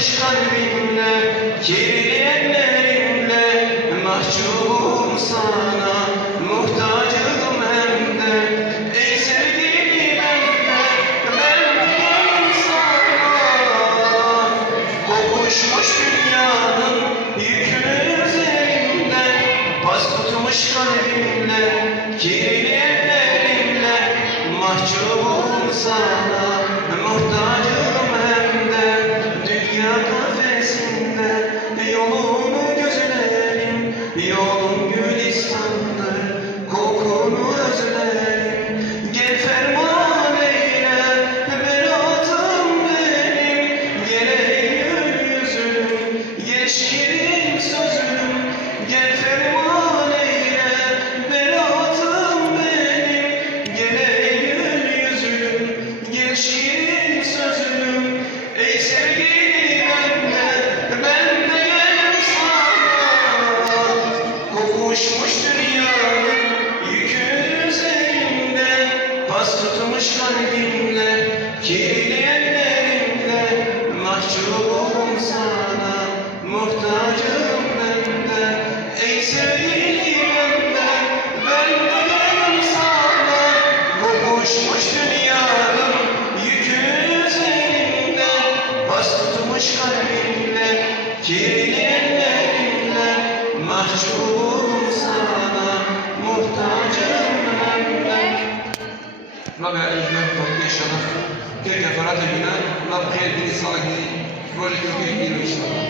tutmuş kalbimle, kirli ellerimle, mahcubum sana, muhtacım hem de. Ey sevgili ben de sana. Kokuşmuş dünyanın yükünü üzerimden, pas tutmuş kalbimle, kirli ellerimle, mahcubum sana, muhtacım hem de. Dünya kafesinde yolunu gözlerim, yolun gülistandır, kokunu özlerim. Gel ferman eyle, beratım benim, gel eğil yüzüm, gel şirin sözüm. Gel ferman eyle, beratım benim, gel eğil yüzüm, gel şirin sözüm. Ey sevgili ben de gel sana. Kokuşmuş dünyanın yükü üzerimde, pas tutmuş kalbimle, kirli ellerimle, mahcubum sana, muhtacım ben de. Ey sevgili ben de gel sana. Kokuşmuş dünyanın yükü üzerimde, pas tutmuş kalbimle, kirli ellerimle, mahcubum sana, muhtacım hem de. رابع إجمال توقيع الشرف كيف فرات البناء الله بخير بني صالح بروجكت كبير إن شاء الله.